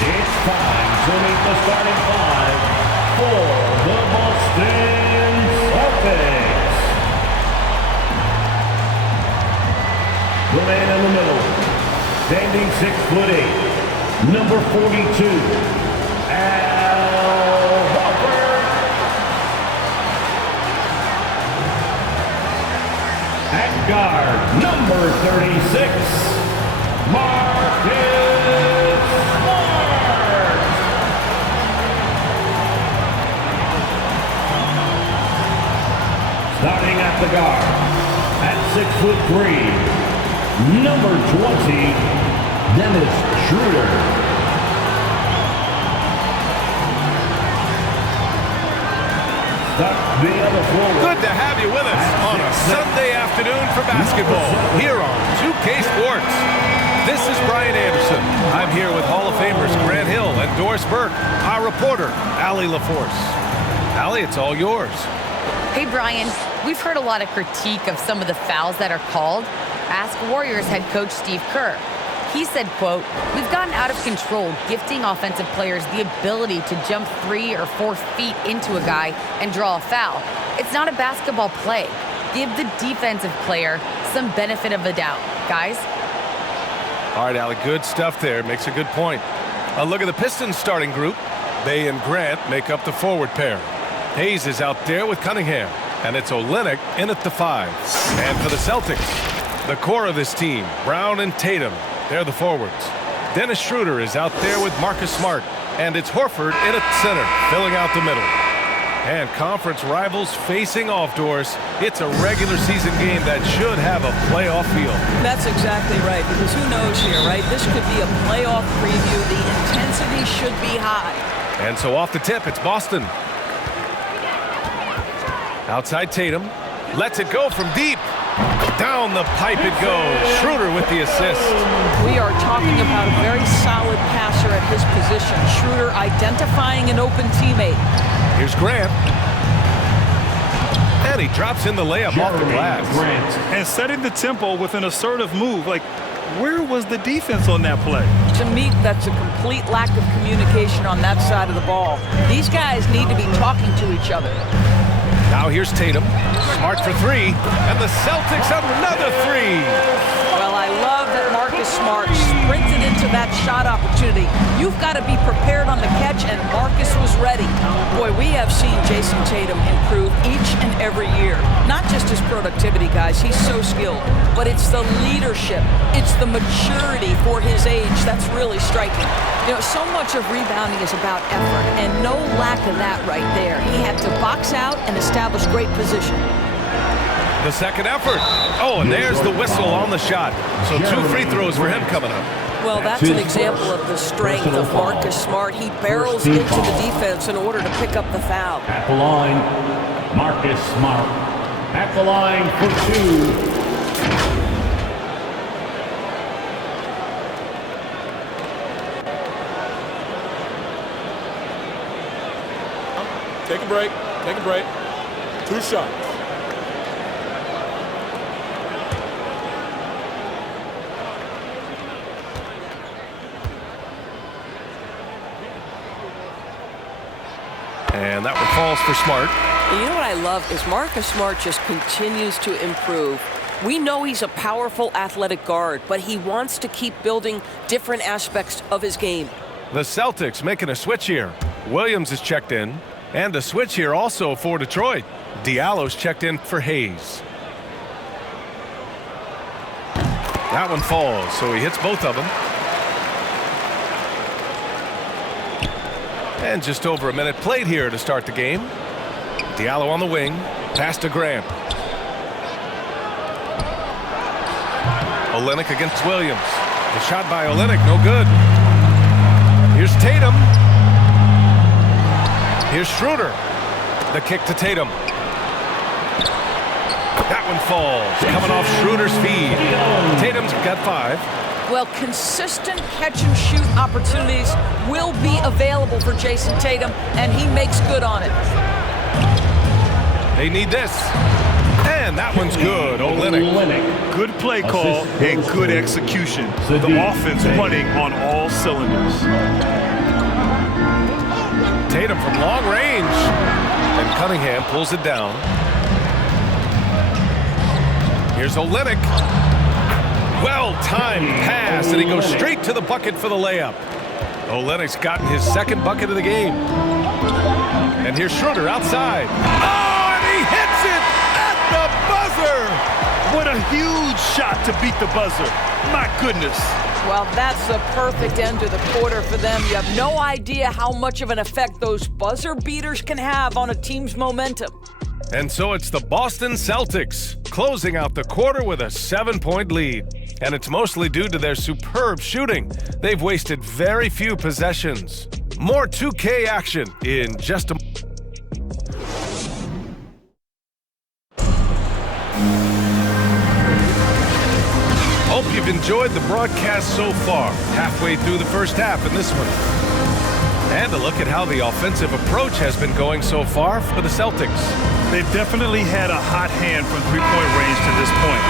It's time to meet the starting five for the Boston Celtics. The man in the middle, standing 6'8", number 42, Al Horford. At guard, number 36, Marcus. Starting at the guard, at 6'3", number 20, Dennis Schroeder. The other forward. Good to have you with us on a Sunday afternoon for basketball here on 2K Sports. This is Brian Anderson. I'm here with Hall of Famers Grant Hill and Doris Burke, our reporter, Allie LaForce. Allie, it's all yours. Hey, Brian, we've heard a lot of critique of some of the fouls that are called. Ask Warriors head coach Steve Kerr. He said, quote, "We've gotten out of control, gifting offensive players the ability to jump 3 or 4 feet into a guy and draw a foul. It's not a basketball play. Give the defensive player some benefit of the doubt, guys." All right, Allie, good stuff there. Makes a good point. A look at the Pistons starting group. Bay and Grant make up the forward pair. Hayes is out there with Cunningham, and it's Olynyk in at the 5. And for the Celtics, the core of this team, Brown and Tatum, they're the forwards. Dennis Schroeder is out there with Marcus Smart, and it's Horford in at center, filling out the middle. And conference rivals facing off, Doors. It's a regular season game that should have a playoff feel. That's exactly right, because who knows here, right? This could be a playoff preview. The intensity should be high. And so off the tip, it's Boston. Outside Tatum, lets it go from deep. Down the pipe it goes. Schroeder with the assist. We are talking about a very solid passer at his position. Schroeder identifying an open teammate. Here's Grant. And he drops in the layup off the glass. And setting the tempo with an assertive move. Like, where was the defense on that play? To me, that's a complete lack of communication on that side of the ball. These guys need to be talking to each other. Now here's Tatum. Smart for 3. And the Celtics another 3. Well, I love that Marcus Smart sprinted into that shot opportunity. You've got to be prepared on the catch, and Marcus was ready. Boy, we have seen Jason Tatum improve each and every year. Not just his productivity, guys. He's so skilled. But it's the leadership. It's the maturity for his age that's really striking. You know, so much of rebounding is about effort, and no lack of that right there. He had to box out and establish great position. The second effort. Oh, and there's the whistle on the shot. So 2 free throws for him coming up. Well, that's an example of the strength of Marcus Smart. He barrels into the defense in order to pick up the foul. At the line, Marcus Smart. At the line for 2. Take a break. Take a break. 2 shots. And that one falls for Smart. You know what I love is Marcus Smart just continues to improve. We know he's a powerful athletic guard, but he wants to keep building different aspects of his game. The Celtics making a switch here. Williams is checked in. And a switch here also for Detroit. Diallo's checked in for Hayes. That one falls, so he hits both of them. And just over a minute played here to start the game. Diallo on the wing. Pass to Grant. Olynyk against Williams. The shot by Olynyk, no good. Here's Tatum. Here's Schroeder. The kick to Tatum. That one falls. Coming off Schroeder's feed. Tatum's got 5. Well, consistent catch-and-shoot opportunities will be available for Jason Tatum, and he makes good on it. They need this. And that one's good. Olynyk. Good play call and good execution. The offense running on all cylinders. Tatum from long range. And Cunningham pulls it down. Here's Olynyk. Well-timed pass, and he goes straight to the bucket for the layup. Olynyk's gotten his second bucket of the game. And here's Schroeder outside. Oh, and he hits it at the buzzer! What a huge shot to beat the buzzer. My goodness. Well, that's the perfect end to the quarter for them. You have no idea how much of an effect those buzzer beaters can have on a team's momentum. And so it's the Boston Celtics closing out the quarter with a 7-point lead. And it's mostly due to their superb shooting. They've wasted very few possessions. More 2K action in just a moment. Hope you've enjoyed the broadcast so far. Halfway through the first half in this one. And a look at how the offensive approach has been going so far for the Celtics. They've definitely had a hot hand from three-point range to this point.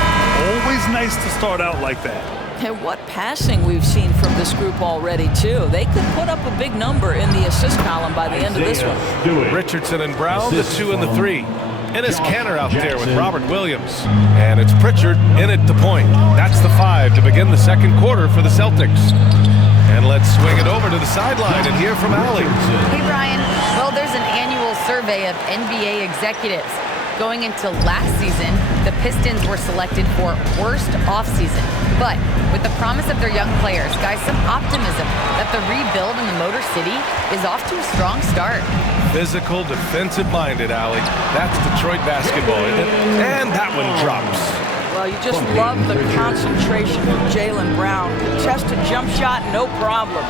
Always nice to start out like that. And what passing we've seen from this group already, too. They could put up a big number in the assist column by the end of this one. Richardson and Brown, the 2 and the 3. Ennis Canner out there with Robert Williams. And it's Pritchard in at the point. That's the 5 to begin the second quarter for the Celtics. And let's swing it over to the sideline and hear from Allie. Hey, Brian. Well, there's an annual survey of NBA executives. Going into last season, the Pistons were selected for worst offseason. But with the promise of their young players, guys, some optimism that the rebuild in the Motor City is off to a strong start. Physical, defensive-minded, Allie. That's Detroit basketball, isn't it? And that one drops. Well, you just love the concentration from Jaylen Brown. Contested jump shot, no problem.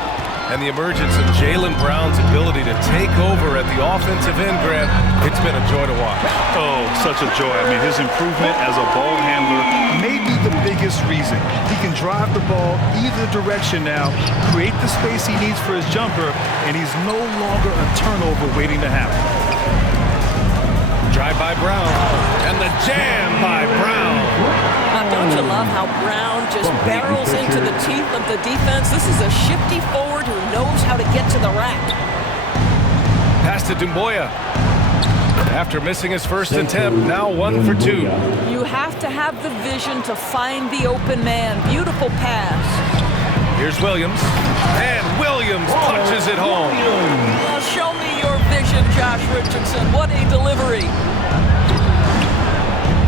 And the emergence of Jaylen Brown's ability to take over at the offensive end, Grant, it's been a joy to watch. Oh, such a joy. I mean, his improvement as a ball handler may be the biggest reason. He can drive the ball either direction now, create the space he needs for his jumper, and he's no longer a turnover waiting to happen. Drive by Brown, and the jam by Brown. Now, don't you love how Brown just barrels into the teeth of the defense? This is a shifty forward who knows how to get to the rack. Pass to Doumbouya. After missing his first attempt, now 1 for 2. You have to have the vision to find the open man. Beautiful pass. Here's Williams, and Williams punches it home. Well, show me your vision, Josh Richardson. What a delivery.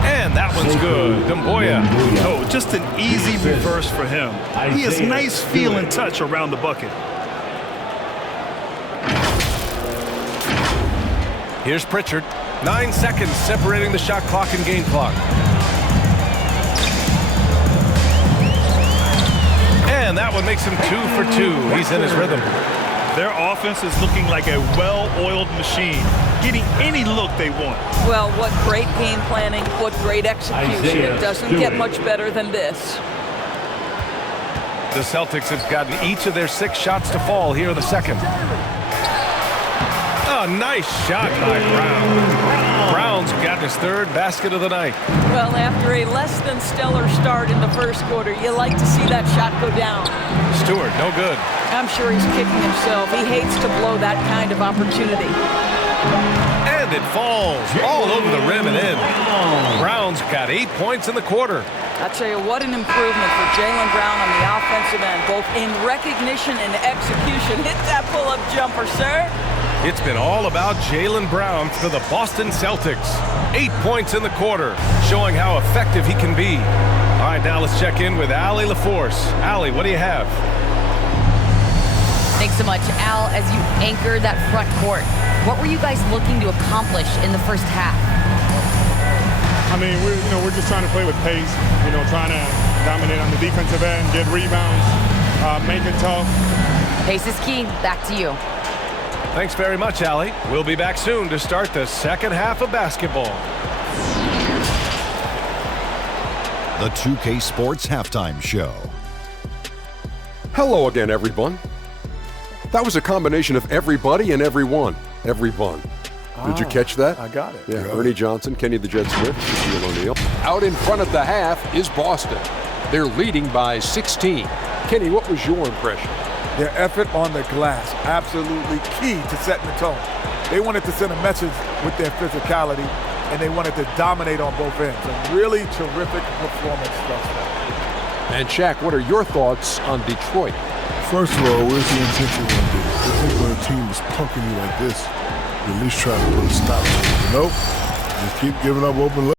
And that one's good. Doumbouya. Oh, just an easy reverse for him. He has nice feel and touch around the bucket. Here's Pritchard. 9 seconds separating the shot clock and game clock. And that one makes him 2 for 2. He's in his rhythm. Their offense is looking like a well-oiled machine, getting any look they want. Well, what great game planning, what great execution. It doesn't get much better than this. The Celtics have gotten each of their 6 shots to fall here in the second. A nice shot by Brown. Brown's got his 3rd basket of the night. Well, after a less than stellar start in the first quarter, you like to see that shot go down. Stewart, no good. I'm sure he's kicking himself. He hates to blow that kind of opportunity. And it falls all over the rim and in. Brown's got 8 points in the quarter. I tell you, what an improvement for Jaylen Brown on the offensive end, both in recognition and execution. Hit that pull-up jumper, sir. It's been all about Jaylen Brown for the Boston Celtics. 8 points in the quarter, showing how effective he can be. All right, now let's check in with Allie LaForce. Allie, what do you have? Thanks so much, Al. As you anchor that front court, what were you guys looking to accomplish in the first half? I mean, we're just trying to play with pace. Trying to dominate on the defensive end, get rebounds, make it tough. Pace is key. Back to you. Thanks very much, Allie. We'll be back soon to start the second half of basketball. The 2K Sports Halftime Show. Hello again, everyone. That was a combination of everybody and everyone. Everyone. Did you catch that? I got it. Yeah, Ernie Johnson, Kenny the Jet Smith, Shaquille O'Neal. Out in front at the half is Boston. They're leading by 16. Kenny, what was your impression? Their effort on the glass, absolutely key to setting the tone. They wanted to send a message with their physicality, and they wanted to dominate on both ends. A really terrific performance thus far. And Shaq, what are your thoughts on Detroit? First of all, where's the intention on this? I think when a team is punking you like this, you at least try to put a stop to it. Nope. Just keep giving up open looks.